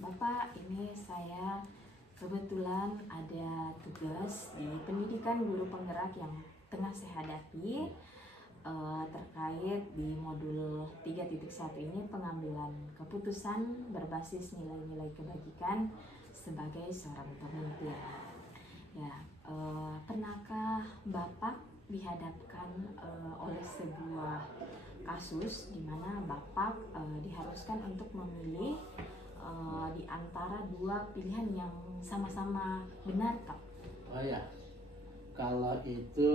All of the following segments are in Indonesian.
Bapak, ini saya kebetulan ada tugas di pendidikan guru penggerak yang tengah saya hadapi terkait di modul 3.1 ini pengambilan keputusan berbasis nilai-nilai kebajikan sebagai seorang pemimpin. Ya, pernahkah Bapak dihadapkan oleh sebuah kasus di mana Bapak diharuskan untuk memilih di antara dua pilihan yang sama-sama benar, Pak? Oh ya, kalau itu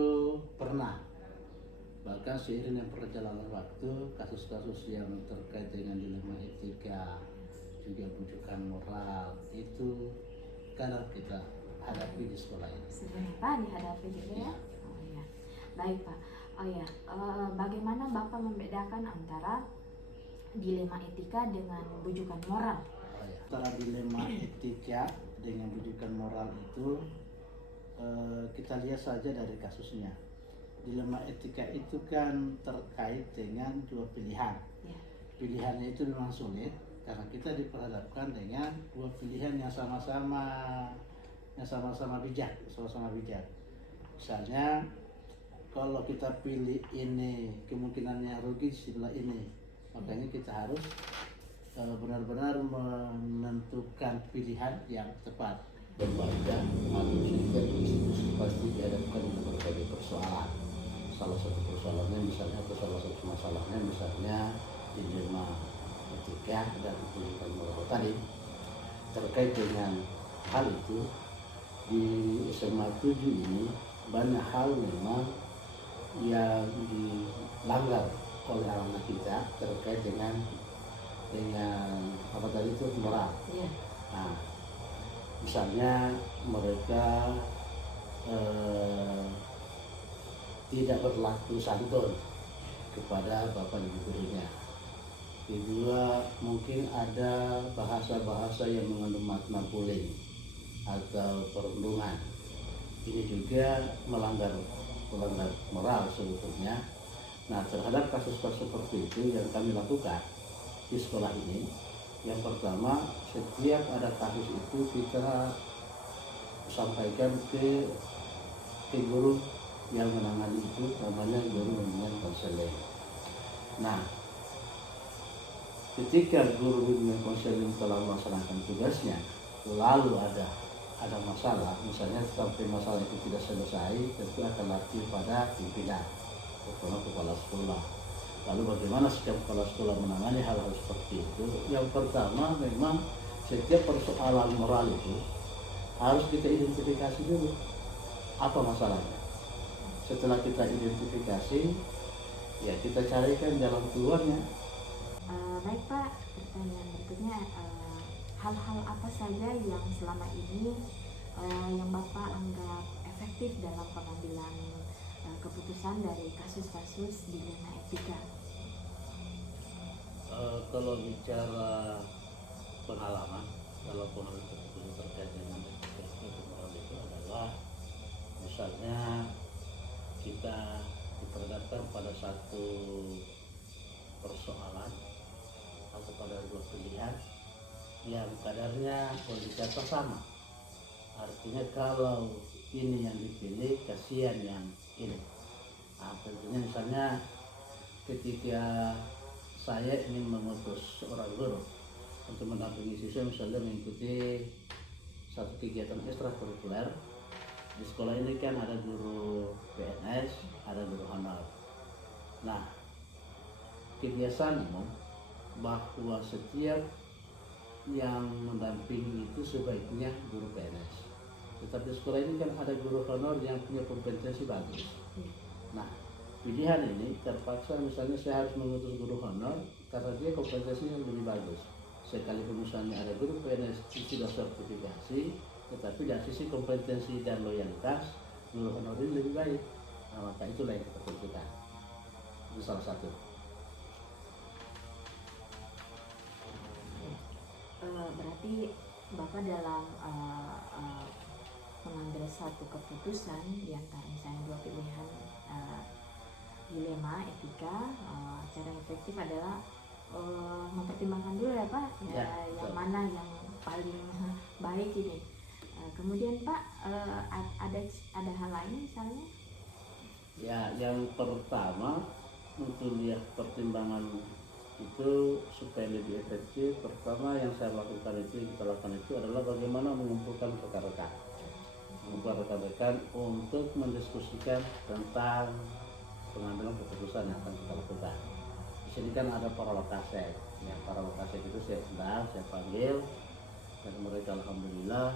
pernah. Bahkan seiring dengan perjalanan waktu, kasus-kasus yang terkait dengan dilema etika, juga bujukan moral, itu kadang kita hadapi di sekolah ini. Sering Pak dihadapi gitu ya? Oh ya, baik Pak. Oh ya, bagaimana Bapak membedakan antara dilema etika dengan bujukan moral? Oh ya, antara dilema etika dengan bujukan moral itu kita lihat saja dari kasusnya. Dilema etika itu kan terkait dengan dua pilihan. Ya. Pilihannya itu memang sulit karena kita diperhadapkan dengan dua pilihan yang sama-sama bijak, sama-sama bijak. Misalnya kalau kita pilih ini kemungkinannya rugi sebelah ini, makanya kita harus benar-benar menentukan pilihan yang tepat. Berbagai manusia institusi pasti dihadapkan dengan berbagai persoalan. Salah satu persoalannya misalnya atau salah satu masalahnya misalnya dilema etika dan bujukan moral tadi. Terkait dengan hal itu di SMA 7 ini banyak hal memang yang dilanggar oleh anak kita terkait dengan apa tadi itu moral. Yeah. Nah, misalnya mereka tidak berlaku santun kepada bapak ibu gurunya. Kedua, mungkin ada bahasa-bahasa yang mengandung makna bullying atau perundungan. Ini juga melanggar moral sebetulnya. Nah, terhadap kasus-kasus seperti itu yang kami lakukan di sekolah ini, yang pertama, setiap ada kasus itu kita sampaikan ke guru yang menangani itu, namanya guru bimbingan konseling. Nah, ketika guru bimbingan konseling telah melaksanakan tugasnya, lalu ada masalah, misalnya sampai masalah itu tidak selesai, tentu akan latih pada pimpinan, terutama kepala sekolah. Lalu bagaimana sikap kepala sekolah menangani hal-hal seperti itu? Yang pertama, memang setiap persoalan moral itu harus kita identifikasi dulu apa masalahnya. Setelah kita identifikasi, ya kita carikan jalan keluarnya. Baik Pak, pertanyaan berikutnya, hal-hal apa saja yang selama ini yang Bapak anggap efektif dalam pengambilan keputusan dari kasus-kasus dilema etika? Kalau bicara pengalaman, kalau pengambilan keputusan terkait dengan etika moral itu adalah misalnya kita diperhadapkan pada satu persoalan atau pada dua pilihan yang kadarnya indikator sama. Artinya kalau ini yang dipilih, kasihan yang ini. Nah, tentunya misalnya ketika saya ingin mengutus seorang guru untuk mendampingi siswa misalnya mengikuti satu kegiatan ekstrakurikuler. Di sekolah ini kan ada guru PNS, ada guru honor. Nah, kebiasaan umum bahwa setiap yang mendampingi itu sebaiknya guru PNS. Tetapi di sekolah ini kan ada guru honor yang punya kompetensi bagus. Nah, pilihan ini terpaksa misalnya saya harus mengutus guru honor karena dia kompetensinya lebih bagus. Sekalipun misalnya ada guru PNS sudah sertifikasi, tetapi dari sisi kompetensi dan loyalitas guru honor ini lebih baik. Nah, maka itulah yang kita tentukan. Itu salah satu. Berarti Bapak dalam mengambil satu keputusan di antara misalnya dua pilihan dilema etika, cara efektif adalah mempertimbangkan dulu ya Pak, ya, Ya, yang betul. mana yang paling baik ini. Kemudian Pak, ada hal lain misalnya? Ya, yang pertama untuk lihat pertimbangan itu supaya lebih efektif. Pertama yang saya lakukan itu, yang kita lakukan itu adalah bagaimana mengumpulkan rekan-rekan, untuk mendiskusikan tentang pengambilan keputusan yang akan kita lakukan. Di sini kan ada para lokasek, ya para lokasek itu saya undang, saya panggil, dan mereka alhamdulillah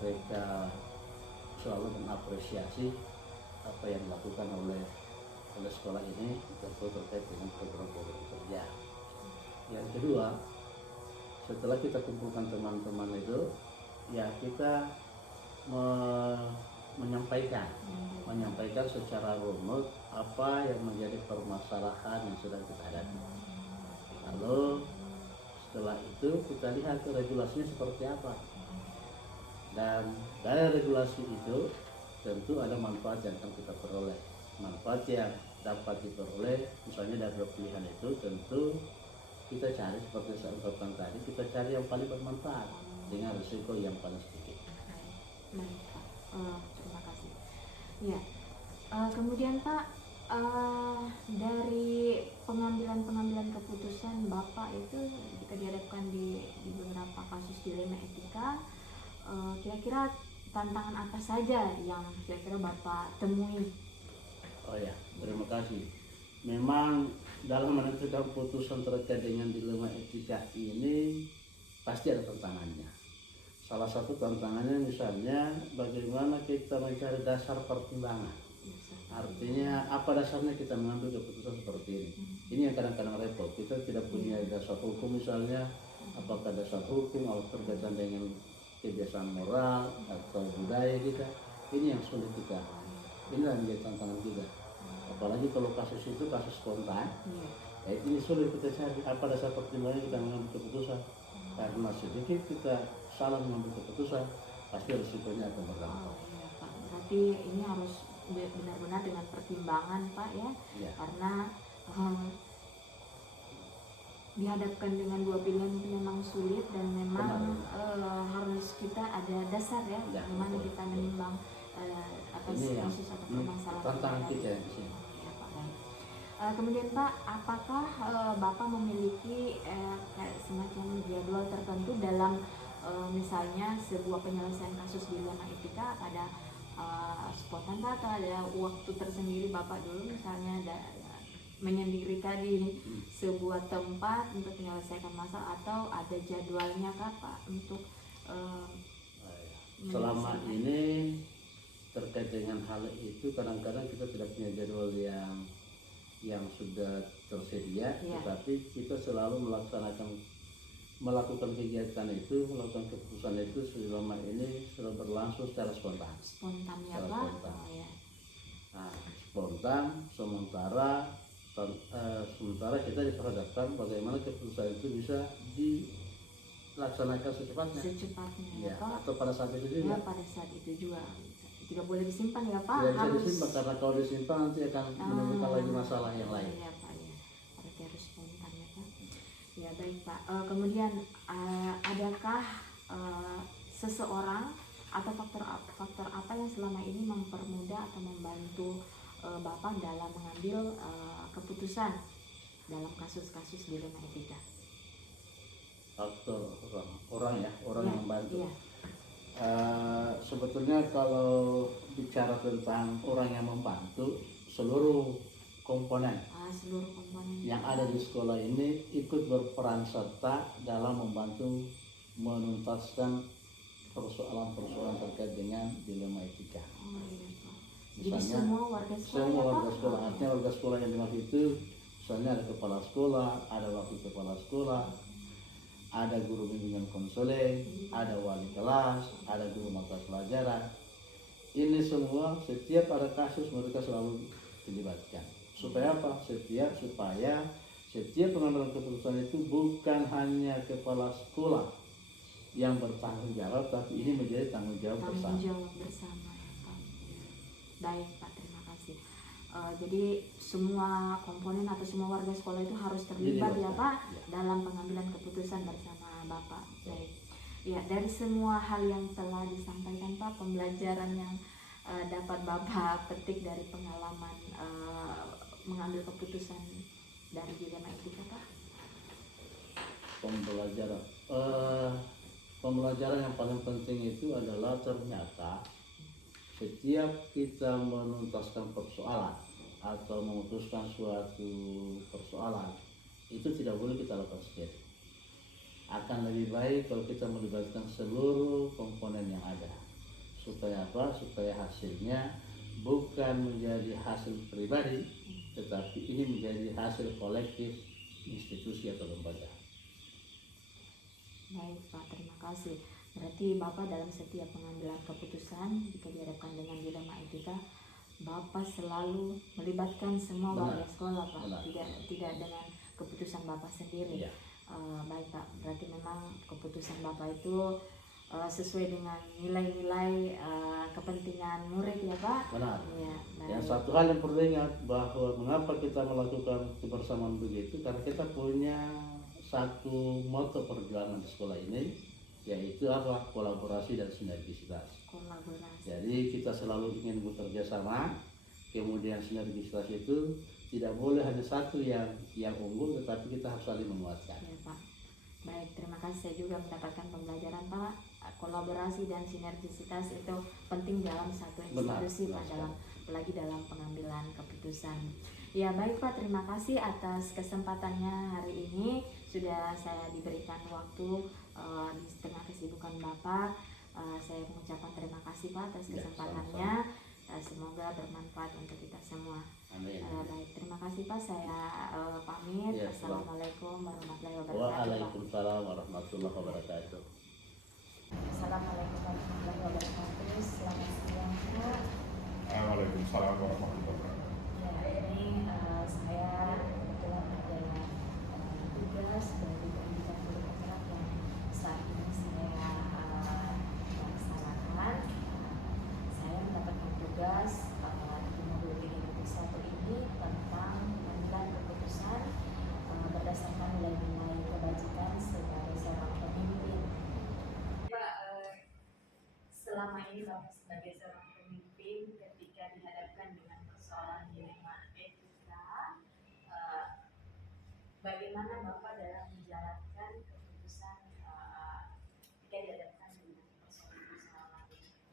mereka selalu mengapresiasi apa yang dilakukan oleh sekolah ini, tentu terkait dengan program-program kerja. Yang kedua, setelah kita kumpulkan teman-teman itu, ya kita menyampaikan secara runut apa yang menjadi permasalahan yang sedang kita hadapi. Lalu setelah itu kita lihat regulasinya seperti apa, dan dari regulasi itu tentu ada manfaat yang akan kita peroleh. Manfaat yang dapat diperoleh misalnya dari pilihan itu, tentu kita cari seperti saya ungkapkan tadi, kita cari yang paling bermanfaat dengan risiko yang paling sedikit. Baik Pak, terima kasih. Ya, kemudian Pak, dari pengambilan keputusan Bapak itu jika dihadapkan di beberapa kasus dilema etika, kira-kira tantangan apa saja yang kira-kira Bapak temui? Oh ya, terima kasih. Memang dalam menentukan putusan terkait dengan dilema etika ini pasti ada tantangannya. Salah satu tantangannya misalnya bagaimana kita mencari dasar pertimbangan. Artinya apa dasarnya kita mengambil keputusan seperti ini. Ini yang kadang-kadang repot. Kita tidak punya dasar hukum misalnya, apakah dasar hukum atau berkaitan dengan kebiasaan moral atau budaya kita. Ini yang sulit kita. Inilah menjadi tantangan kita. Apalagi kalau kasus itu kasus spontan, ini sulit kita cari apa dasar pertimbangan kita mengambil keputusan. Karena sedikit kita salah mengambil keputusan, pasti risikonya akan berdampak. Iya Pak, berarti ini harus benar-benar dengan pertimbangan Pak ya, karena dihadapkan dengan dua pilihan itu memang sulit dan memang harus kita ada dasar ya, bagaimana kita menimbang atas kasus atau permasalahan tantangan kita di sini. Ya, Pak, baik. Kemudian Pak, apakah Bapak memiliki kayak semacam jadwal tertentu dalam misalnya sebuah penyelesaian kasus dilema etika, ada spontan Pak, atau ada waktu tersendiri Bapak dulu misalnya menyendirikan di sebuah tempat untuk menyelesaikan masalah, atau ada jadwalnya Kak Pak untuk selama ini terkait dengan hal itu kadang-kadang kita tidak punya jadwal yang sudah tersedia, tetapi kita selalu melakukan kegiatan itu, melakukan keputusan itu selama ini sudah berlangsung secara spontan. Spontan ya Pak? Oh, ya. Nah, spontan sementara kita diperhadapkan bagaimana keputusan itu bisa dilaksanakan secepatnya. Ya, Pak. Atau pada saat itu juga. Ya, pada saat itu juga. Tidak boleh disimpan ya Pak? Tidak bisa disimpan, karena kalau disimpan nanti akan menimbulkan lagi masalah yang lain. Iya Pak, ya. Berarti harus spontan ya Pak. Ya baik Pak. Kemudian adakah seseorang atau faktor apa yang selama ini mempermudah atau membantu Bapak dalam mengambil keputusan dalam kasus-kasus dilema etika? Faktor orang yang membantu. Iya. Sebetulnya kalau bicara tentang orang yang membantu, seluruh komponen yang ada di sekolah ini ikut berperan serta dalam membantu menuntaskan persoalan-persoalan terkait dengan dilema etika. Jadi Misalnya, semua warga sekolah, artinya warga sekolah yang dimaksud itu misalnya ada kepala sekolah, ada wakil kepala sekolah, ada guru bimbingan konseling, ada wali kelas, ada guru mata pelajaran. Ini semua setiap ada kasus mereka selalu dilibatkan. Supaya apa? Supaya setiap pengambilan keputusan itu bukan hanya kepala sekolah yang bertanggung jawab, tapi ini menjadi tanggung jawab bersama. Baik Pak, terima kasih. Jadi semua komponen atau semua warga sekolah itu harus terlibat ya Pak dalam pengambilan keputusan bersama Bapak. Baik. Ya, dari semua hal yang telah disampaikan Pak, pembelajaran yang dapat Bapak petik dari pengalaman mengambil keputusan dari dilema etika Pak? Pembelajaran yang paling penting itu adalah ternyata setiap kita menuntaskan persoalan atau memutuskan suatu persoalan itu tidak boleh kita lakukan sendiri. Akan lebih baik kalau kita melibatkan seluruh komponen yang ada. Supaya apa? Supaya hasilnya bukan menjadi hasil pribadi, tetapi ini menjadi hasil kolektif institusi atau lembaga. Baik Pak, terima kasih. Berarti Bapak dalam setiap pengambilan keputusan jika dihadapkan dengan dilema etika, Bapak selalu melibatkan semua warga sekolah Pak, tidak dengan keputusan Bapak sendiri. Ya. Baik Pak, berarti memang keputusan Bapak itu sesuai dengan nilai-nilai kepentingan murid ya Pak. Benar. Ya, Yang satu hal yang perlu ingat bahwa mengapa kita melakukan kebersamaan begitu, karena kita punya satu moto perjuangan di sekolah ini, yaitu apa? Kolaborasi dan sinergisitas. Kolaborasi. Jadi kita selalu ingin bekerja sama, kemudian sinergisitas itu tidak boleh hanya satu yang unggul, tetapi kita harus saling menguatkan. Ya Pak. Baik, terima kasih. Saya juga mendapatkan pembelajaran Pak. Kolaborasi dan sinergisitas itu penting dalam satu institusi Pak, apalagi dalam pengambilan keputusan. Ya baik Pak, terima kasih atas kesempatannya hari ini. Sudah saya diberikan waktu di tengah kesibukan Bapak. Saya mengucapkan terima kasih Pak atas kesempatannya. Semoga bermanfaat untuk kita semua. Amin. Baik, terima kasih Pak. Saya pamit. Ya, Assalamualaikum warahmatullahi wabarakatuh. Waalaikumsalam warahmatullahi wabarakatuh. Assalamualaikum warahmatullahi wabarakatuh. Selamat siang Pak. Waalaikumsalam warahmatullahi wabarakatuh. Ya, ini saya kebetulan ada tugas dari pendidikan guru penggerak yang saat ini saya laksanakan. Saya mendapatkan tugas di modul 3.1 ini tentang pengambilan keputusan berdasarkan nilai-nilai kebajikan sebagai seorang pemimpin. Pak, selama ini Bapak sebagai seorang pemimpin ketika dihadapkan dengan persoalan dilema etika, bagaimana Bapak dalam menjalankan keputusan ketika dihadapkan dengan persoalan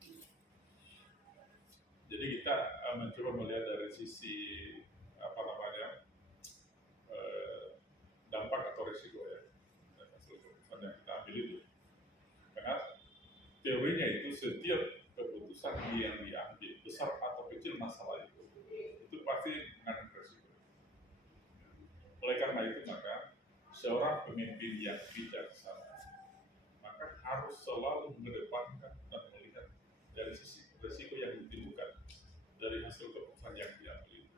ini? Jadi kita mencoba melihat dari sisi dampak atau risiko ya hasil keputusan yang kita ambil itu. Karena teorinya itu setiap keputusan yang diambil besar atau kecil masalah itu pasti mengandung risiko. Oleh karena itu maka seorang pemimpin yang bijaksana maka harus selalu mengedepankan dan melihat dari sisi risiko yang ditimbulkan dari hasil keputusan yang diambil itu.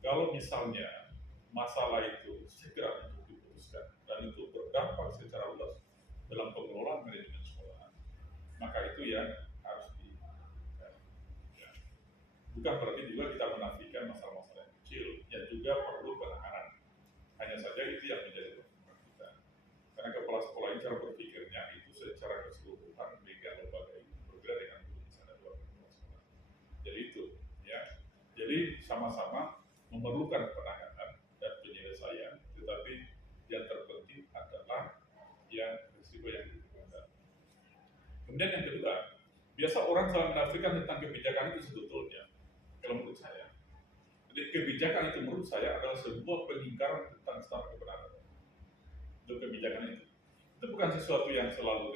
Kalau misalnya masalah itu segera untuk diputuskan dan itu berdampak secara luas dalam pengelolaan manajemen sekolah, maka itu yang harus ya. Bukan berarti juga kita menafikan masalah-masalah yang kecil yang juga perlu penanganan. Hanya saja itu yang menjadi pertimbangan kita. Karena kepala sekolah ini cara berpikirnya itu secara keseluruhan mega lembaga itu berbeda dengan misalnya dua kepala sekolah. Jadi itu ya. Jadi sama-sama memerlukan penanganan dan penyelesaian, tetapi yang terpenting adalah yang risiko yang ditimbulkan. Kemudian yang kedua, biasa orang selalu menafsirkan tentang kebijakan itu sebetulnya, kalau menurut saya. Jadi kebijakan itu menurut saya adalah sebuah peningkaran tentang standar kebenaran. Untuk kebijakan itu bukan sesuatu yang selalu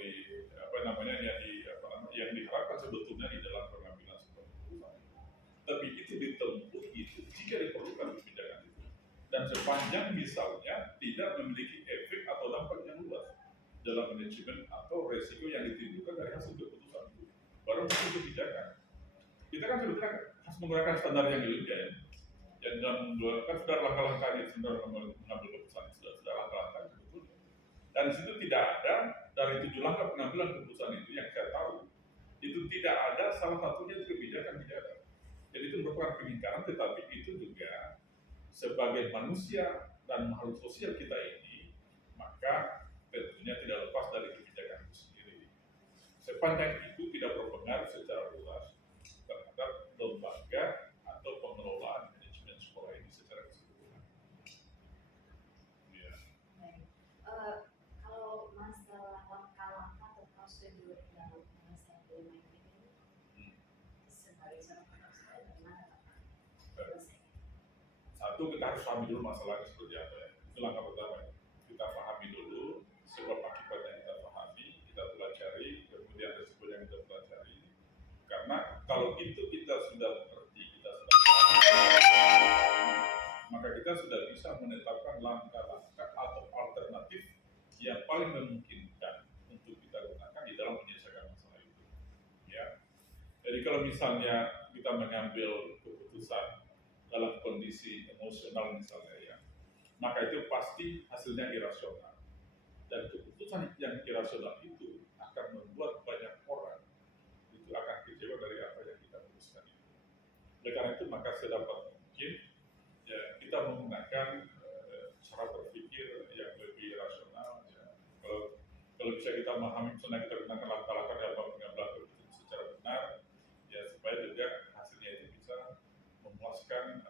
yang diharapkan sebetulnya di dalam pengambilan sebuah keputusan. Tapi itu ditempuh itu jika diperlukan kebijakan itu. Dan sepanjang misalnya tidak memiliki efek atau dampak yang luas dalam manajemen atau resiko yang ditimbulkan dari hasil keputusan itu, baru itu kebijakan. Kita kan sebetulnya harus menggunakan standar yang ilmiah ya. Dan kan sudah langkah-langkah sudah mengambil keputusan sudah langkah-langkah sebetulnya. Dan di situ tidak ada dari 7 langkah pengambilan keputusan itu yang saya tahu itu tidak ada salah satunya itu kebijakan tidak ada. Jadi itu merupakan pengingkaran, tetapi itu juga sebagai manusia dan makhluk sosial kita ini, maka tentunya tidak lepas dari kebijakan itu sendiri. Sepanjang itu tidak berpengaruh secara luas terhadap lembaga atau pengelolaan manajemen sekolah ini secara keseluruhan. Ya. Baik. Kalau masalah langkah-langkah atau prosedur dalam penyelesaian dilema ini sebagai seorang manusia bagaimana Pak? Satu, kita harus pahami dulu masalahnya seperti apa ya. Itu langkah pertama. Kita pahami dulu sebab akibat yang kita pahami, kita pelajari, kemudian resiko yang kita pelajari. Karena kalau itu kita sudah mengerti, kita sudah pahami, maka kita sudah bisa menetapkan langkah-langkah atau alternatif yang paling memungkinkan untuk kita gunakan di dalam menyelesaikan masalah itu. Ya. Jadi kalau misalnya kita mengambil keputusan dalam kondisi emosional misalnya ya, maka itu pasti hasilnya irasional. Dan keputusan yang irasional itu akan membuat banyak orang itu akan kecewa dari apa yang kita putuskan itu. Oleh karena itu maka sedapat mungkin ya kita menggunakan cara berpikir yang lebih rasional. Ya. Kalau bisa kita memahami, misalnya kita gunakan langkah-langkah dalam mengambil keputusan secara benar, ya supaya juga hasilnya itu bisa memuaskan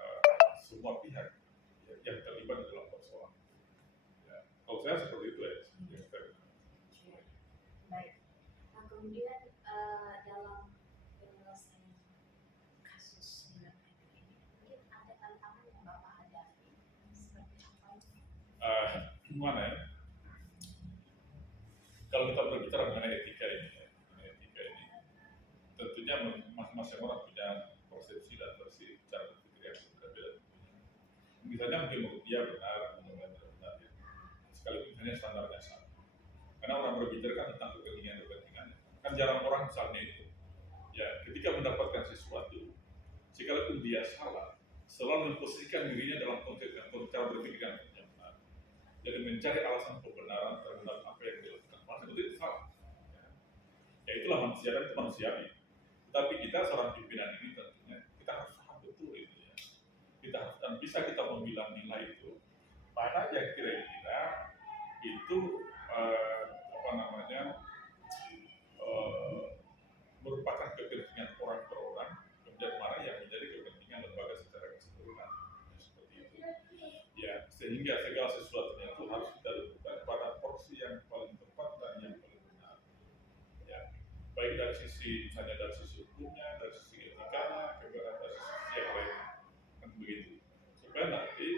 semua pihak ya, yang terlibat dalam persoalan. Ya. Kalau saya seperti itu ya. Baik. Nah, kemudian dalam penyelesaian kasus dilema ini, mungkin ada tantangan yang Bapak hadapi seperti apa? Gimana ya? Kalau kita berbicara mengenai etika ini, tentunya masing-masing orang punya persepsi dan versi cara berpikir yang berbeda. Misalnya mungkin dia benar, mungkin benar ya. Sekalipun misalnya standarnya sama. Karena orang berbicara kan tentang kepentingan, kan jarang orang misalnya itu. Ya, ketika mendapatkan sesuatu, sekalipun dia salah, selalu memposisikan dirinya dalam konteks yang cara berpikir yang benar. Jadi mencari alasan kebenaran terhadap apa yang dilakukan. Maksudnya itu salah. Ya itulah manusia, dan itu manusiawi. Tapi kita seorang pimpinan ini tentunya kita harus paham betul itu ya. Kita harus dan bisa kita memilah-milah itu mana yang kira-kira itu merupakan kepentingan orang per orang, kemudian mana yang menjadi kepentingan lembaga secara keseluruhan. Seperti itu. Ya, sehingga segala sesuatunya itu harus kita lakukan pada porsi yang paling tepat dan yang paling benar. Ya, baik dari sisi misalnya dari sisi hukumnya, dari sisi etikanya, kemudian dari sisi yang lain, kan begitu. Supaya nanti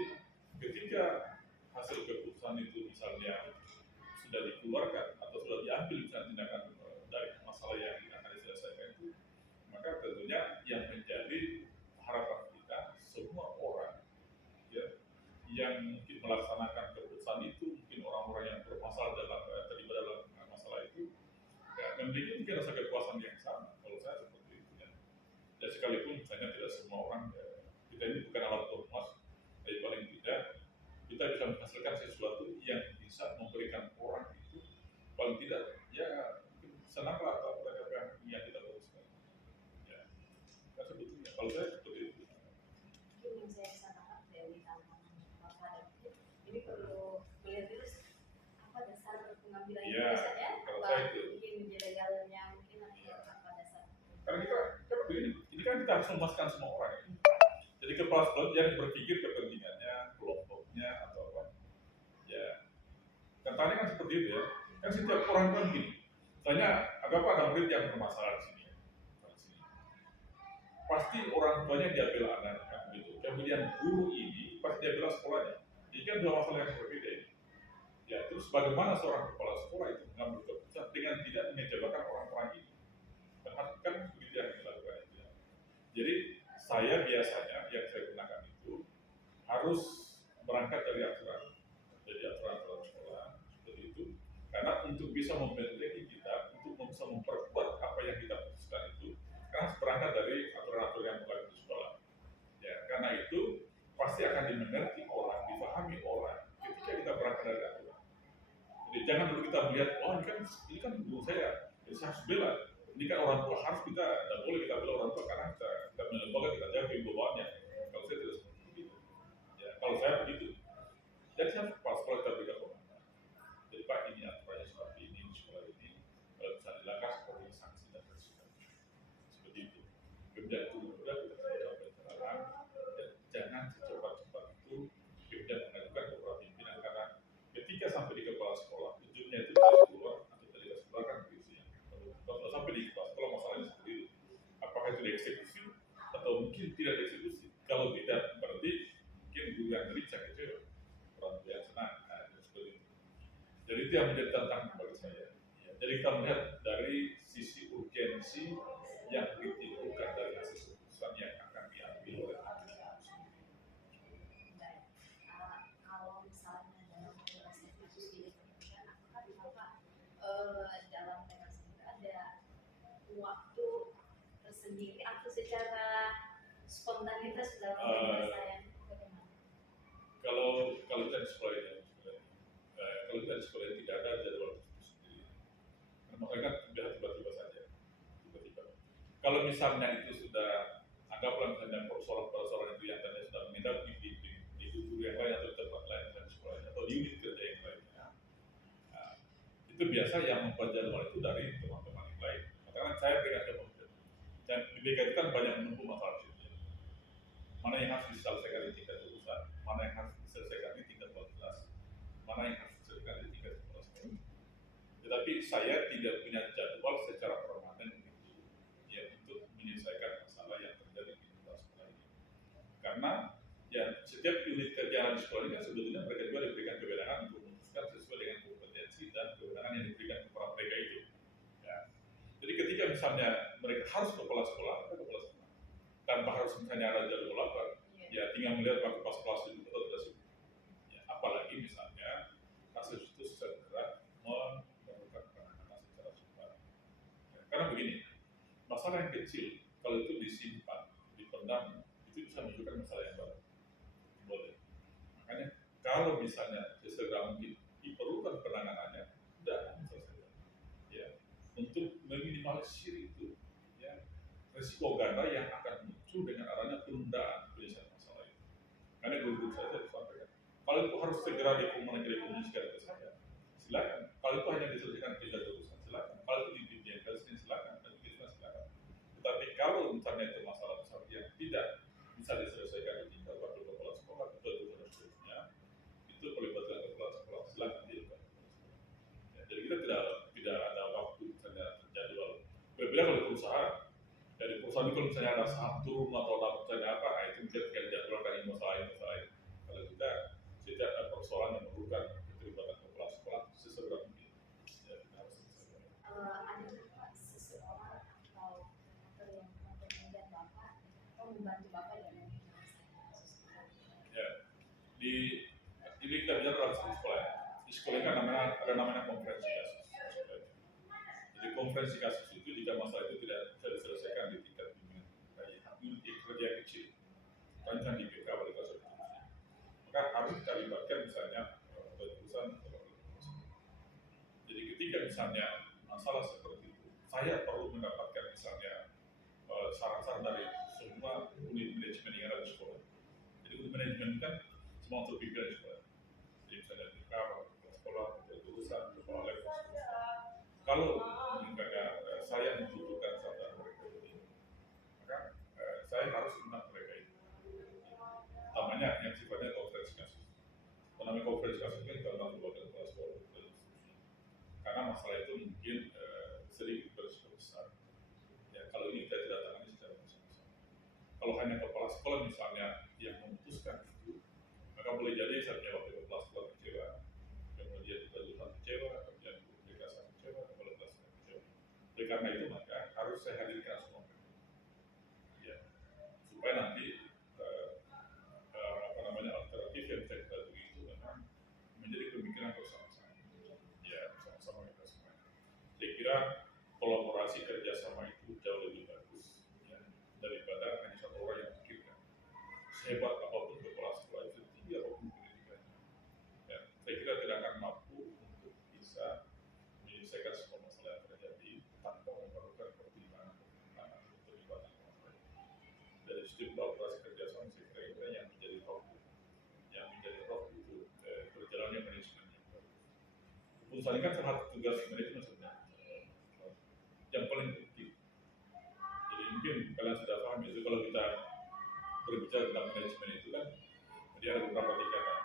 ketika hasil keputusan itu misalnya sudah dikeluarkan atau sudah diambil misalnya tindakan dari masalah yang akan diselesaikan itu, maka tentunya yang menjadi harapan kita semua orang ya yang mungkin melaksanakan keputusan itu, mungkin orang-orang yang bermasalah terlibat dalam masalah itu ya, memiliki mungkin rasa kepuasan yang sama. Kalau saya seperti itu ya. Dan sekalipun misalnya tidak semua orang kita ini bukan alat pemuas, tapi paling tidak kita bisa menghasilkan sesuatu yang bisa memberikan orang itu paling tidak ya senanglah atau apa yang kita putuskan. Ya, kan sebetulnya kalau saya seperti itu. Mungkin yang saya bisa tangkap dari tantangan Bapak ini perlu melihat dulu apa dasar pengambilan Iya, keputusan ya, kalau apa saya itu. mungkin legalnya, mungkin apa dasar. Karena kita begini, ini kan kita harus memuaskan semua orang. Ya. Jadi kepala sekolah jangan berpikir kepentingannya, kelompoknya atau apa. Ya, contohnya kan seperti itu ya. Kan setiap orang kan gini. Misalnya, ada murid yang bermasalah di sini. Pasti orang tuanya dia bela anak kan begitu. Kemudian guru ini pasti dia bela sekolahnya. Ini kan dua masalah yang berbeda ini. Ya, terus bagaimana seorang kepala sekolah itu mengambil keputusan dengan tidak mengecewakan orang-orang ini? Kan begitu yang dilakukan itu. Ya. Jadi saya biasanya yang saya gunakan itu harus berangkat dari aturan, sekolah seperti itu. Karena untuk bisa membentengi kita, untuk bisa memperkuat apa yang kita putuskan itu, kan harus berangkat dari aturan-aturan yang berlaku di sekolah. Ya, karena itu pasti akan dimengerti orang, dipahami orang ketika kita berangkat dari aturan. Jadi jangan dulu kita melihat, oh ini kan guru saya, jadi saya harus bela. Ini kan orang tua, harus kita, tidak boleh kita bela orang tua karena kita lembaga kita jaga. kemudian tunda kita lakukan pencerahan, dan jangan secepat-cepat itu kemudian mengajukan kepada pimpinan, karena ketika sampai di kepala sekolah ujungnya itu tidak keluar atau tidak keluar kan berisinya. Kalau sampai di kepala sekolah masalahnya seperti itu, apakah itu dieksekusi atau mungkin tidak dieksekusi. Kalau tidak, berarti mungkin guru yang gereja kecewa, orang tua yang senang, nah, seperti itu. Jadi itu yang menjadi tantangan bagi saya. Ya, jadi kita melihat dari sisi urgensi yang ditimbulkan dari hasil keputusan yang akan diambil oleh hakim itu sendiri. Kalau misalnya dalam penyelesaian kasus di Indonesia, apakah Bapak dalam teras itu ada waktu tersendiri atau secara spontanitas dalam penyelesaian bagaimana? Kalau kita di sekolah ini, kalau kita di sekolah ini tidak ada jadwal itu sendiri. Karena mereka kan sudah tiba-tiba saja, tiba-tiba. Kalau misalnya itu sudah, anggaplah misalnya persoalan itu yang tadi sudah mengidap di guru yang lain atau di tempat lain di sekolah atau di unit kerja yang lainnya, nah, itu biasa yang membuat jadwal itu dari teman-teman yang lain. Karena saya berikan contoh, dan di BK itu kan banyak menumpuk masalah itu. Mana yang harus diselesaikan di tingkat jurusan, mana yang harus diselesaikan di tingkat fakultas, mana yang harus diselesaikan di tingkat sekolah. Tetapi saya tidak punya jadwal secara permanen itu, ya, untuk menyelesaikan masalah yang terjadi di sekolah ini. Karena ya setiap unit kerja di sekolah ini kan sebetulnya mereka juga diberikan kewenangan untuk memutuskan sesuai dengan kompetensi dan kewenangan yang diberikan kepada mereka itu. Ya. Jadi ketika misalnya mereka harus kepala sekolah, mereka kepala sekolah. Tanpa harus misalnya ada jadwal apa, ya tinggal melihat waktu pas kelas itu atau tidak sih. Ya, apalagi misalnya kasus itu segera memerlukan penanganan secara cepat. Ya, karena begini, masalah yang kecil kalau itu disimpan, dipendam, itu bisa menunjukkan masalah yang baru. Boleh. Makanya kalau misalnya sesegera mungkin diperlukan penanganannya, sudah selesai. Ya, untuk meminimalisir itu, ya, risiko ganda yang akan muncul dengan adanya penundaan penyelesaian masalah itu. Karena guru-guru saya sampaikan, kalau itu harus segera dikomunikasikan ke saya, silakan. Kalau itu hanya diselesaikan tingkat jurusan, silakan. Kalau itu dibiarkan, silakan. Dan itu silakan. Tetapi kalau misalnya itu masalah besar yang tidak bisa diselesaikan di tingkat wakil kepala sekolah atau jurusan dan seterusnya, itu melibatkan kepala sekolah, silakan dilakukan. Ya, jadi kita tidak ada waktu misalnya jadwal. Berbeda kalau perusahaan, dari perusahaan itu kalau misalnya ada saham turun atau ada misalnya apa, nah itu mungkin tinggal dijadwalkan ini masalah. Kalau kita tidak ada persoalan yang memerlukan keterlibatan kepala sekolah sesegera mungkin. Ya, kita harus selesaikan. Ada seseorang atau yang merekomendasikan Bapak atau membantu Bapak dalam penyelesaian kasus itu? Ya, ini kita bicara dalam sekolah ya. Di sekolah kan ada namanya konferensi kasus. Jadi konferensi kasus itu jika masalah itu tidak bisa diselesaikan di tingkat pimpinan unit kerja yang kecil, rancang di BK wali kelas seterusnya, maka harus kita libatkan misalnya jurusan. Jadi ketika misalnya masalah seperti itu, saya perlu mendapatkan misalnya saran-saran dari semua unit manajemen yang ada di sekolah. Jadi unit manajemen kan semua untuk pimpinan di sekolah. Jadi misalnya BK, kepala sekolah, jurusan, kepala level. Kalau misalnya saya membutuhkan saran mereka ini, maka saya harus undang mereka itu. Utamanya yang sifatnya konferensi kasus. Namanya konferensi kasus kan kita undang keluarga kepala sekolah. Karena masalah itu mungkin sedikit berisiko besar. Ya, kalau ini kita tidak tangani secara bersama-sama. Kalau hanya kepala sekolah misalnya yang memutuskan itu, maka boleh jadi saatnya waktu kepala sekolah kecewa, kemudian juga jurusan kecewa, kemudian BK kecewa, kepala kelas kecewa. Oleh karena itu maka harus saya hadirkan semua. Ya, supaya nanti alternatif yang bisa kita beri itu memang menjadi pemikiran bersama-sama. Ya, bersama-sama kita semua. Saya kira kolaborasi kerjasama itu jauh lebih bagus ya, daripada hanya satu orang yang memikirkan. Sehebat apapun kepala sekolah itu, tinggi apapun pendidikannya, ya, saya kira tidak akan mampu untuk bisa menyelesaikan semua masalah yang terjadi tanpa memerlukan pertimbangan terlibatan masalah. Dari sistem kolaborasi kerjasama saya kira itu yang menjadi roh itu berjalannya manajemen yang baru. Keputusan ini kan salah satu tugas manajemen sebenarnya yang paling penting. Jadi mungkin mungkin kalian sudah paham itu kalau kita berbicara tentang manajemen itu kan dia ada beberapa tingkatan.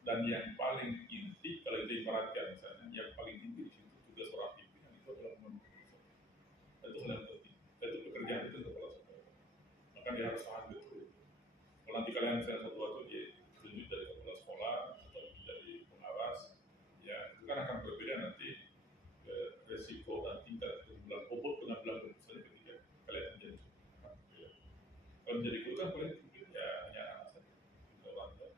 Dan yang paling inti kalau kita ibaratkan misalnya, yang paling inti di situ tugas seorang pimpinan itu adalah memimpin. Itu hal yang penting. Dan itu pekerjaan itu kepala sekolah. Maka dia harus sangat betul. Kalau nanti kalian misalnya satu waktu dia tunjuk dari kepala sekolah atau dari pengawas, ya itu kan akan berbeda nanti resiko dan tingkat keunggulan bobot pengambilan keputusan ketika kalian menjadi kalau menjadi guru kan paling ya hanya anak saja, orang tua.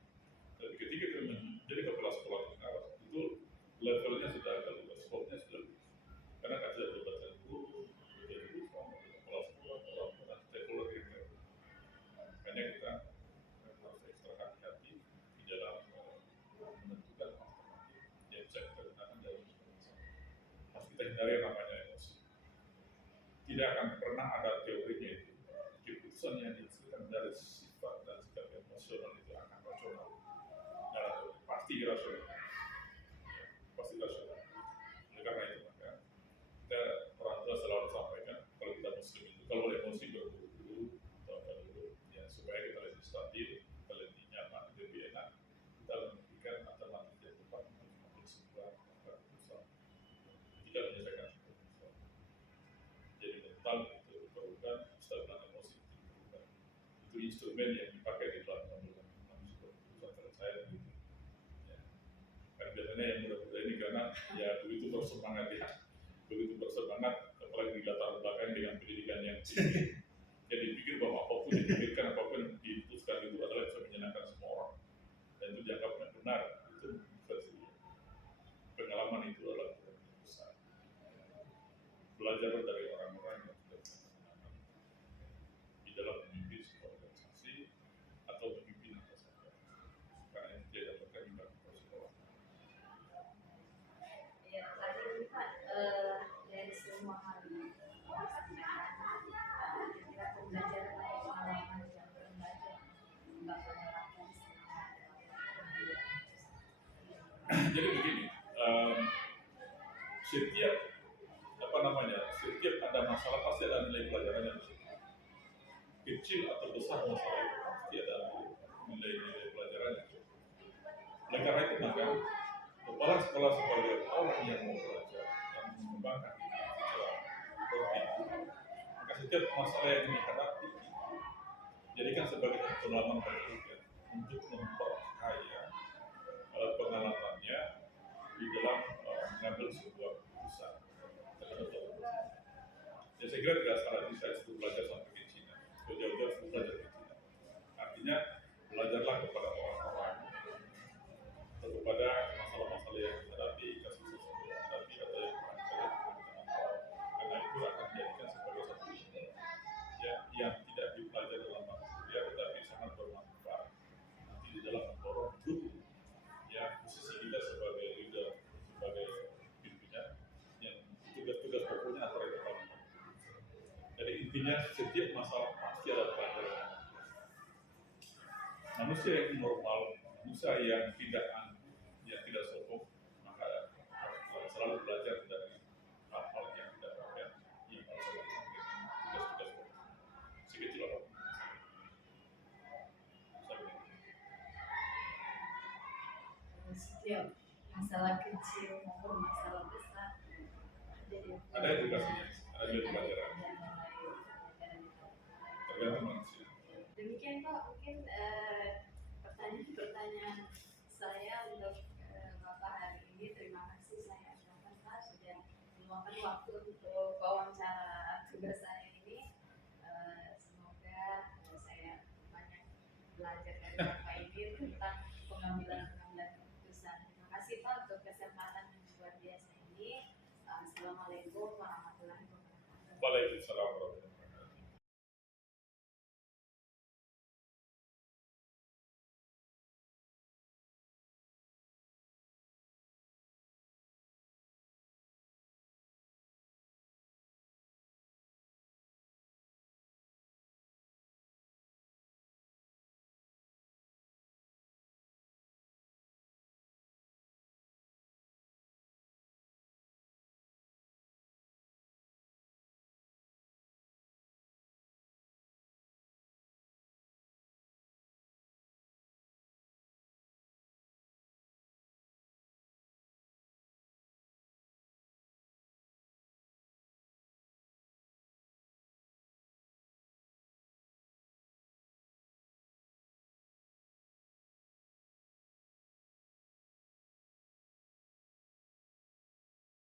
Tapi ketika kalian menjadi kepala sekolah pengawas itu levelnya sudah agak luas, skopnya sudah luas. Karena kan sudah jabatan guru, menjadi guru, kepala sekolah, orang tua, dan stakeholder yang lain. Makanya kita harus ekstra hati-hati di dalam menentukan alternatif yang bisa kita gunakan dalam bersama. Harus kita hindari yang namanya emosi. Tidak akan pernah ada teorinya itu. Keputusan yang dihasilkan dari sifat dan sikap emosional itu akan rasional. Pasti rasional. Pasti rasional. Oleh karena itu maka kita orang tua selalu sampaikan kalau kita muslim itu kalau emosi berburu-buru atau apa dulu ya supaya kita lebih stabil, kita lebih nyaman, lebih enak, kita memberikan alternatif yang tepat untuk mengambil sebuah keputusan. Ketika menyelesaikan sebuah keputusan. Jadi mental itu diperlukan, kestabilan emosi itu diperlukan. Itu instrumen yang dipakai di dalam mengambil keputusan selesai begitu. Ya. Kan biasanya yang muda-muda ini karena ya begitu bersemangat ya, begitu bersemangat, apalagi di latar belakang dengan pendidikan yang tinggi. Jadi pikir bahwa apapun dipikirkan, apapun yang diputuskan itu adalah bisa menyenangkan semua orang. Dan itu dianggapnya benar. Itu versi pengalaman itu adalah besar. Belajar dari orang-orang yang sudah berpengalaman di dalam memimpin sebuah organisasi atau memimpin apa saja. Karena itu dia dapatkan di dalam sekolah. Ya, tadi Pak, dari semua hal ini kita belajar dari pengalaman yang berbagai Bapak dapatkan Jadi begini, setiap setiap ada masalah pasti ada nilai pelajarannya. Kecil atau besar masalah itu pasti ada nilai-nilai pelajarannya. Oleh karena itu maka kepala sekolah sebagai orang yang mau belajar dan mengembangkan diri secara produktif, maka setiap masalah yang dihadapi jadikan sebagai pengalaman berharga untuk memperkaya pengalamannya di dalam mengambil sebuah keputusan terhadap sebuah. Ya saya kira tidak salah bisa itu belajar sampai ke Cina, jauh-jauh itu belajar ke Cina. Artinya belajarlah kepada orang-orang atau kepada masalah-masalah yang dihadapi, kasus-kasus yang dihadapi atau yang karena itu akan dijadikan sebagai satu ilmu ya, yang tidak dipelajari dalam mata kuliah tetapi sangat bermanfaat nanti di dalam mendorong guru ya posisi kita sebagai leader, sebagai pimpinan yang tugas-tugas pokoknya antara itu. Jadi intinya setiap masalah pasti ada pelajaran. Manusia yang normal, manusia yang tidak angkuh, yang tidak sombong, maka harus selalu belajar dari hal-hal yang tidak ada yang harus dilakukan tugas-tugas pokok. Sekecil apapun. setiap masalah kecil maupun masalah besar Ada edukasinya, ada pelajaran. Tergantung manusia. Demikian Pak, mungkin pertanyaan saya untuk Bapak hari ini. Terima kasih saya ucapkan Pak sudah meluangkan waktu untuk wawancara tugas saya ini. Semoga saya banyak belajar dari Bapak ini tentang pengambilan keputusan. Terima kasih Pak untuk kesempatan yang luar biasa ini. Assalamualaikum warahmatullahi wabarakatuh. Waalaikumsalam warahmatullahi wabarakatuh.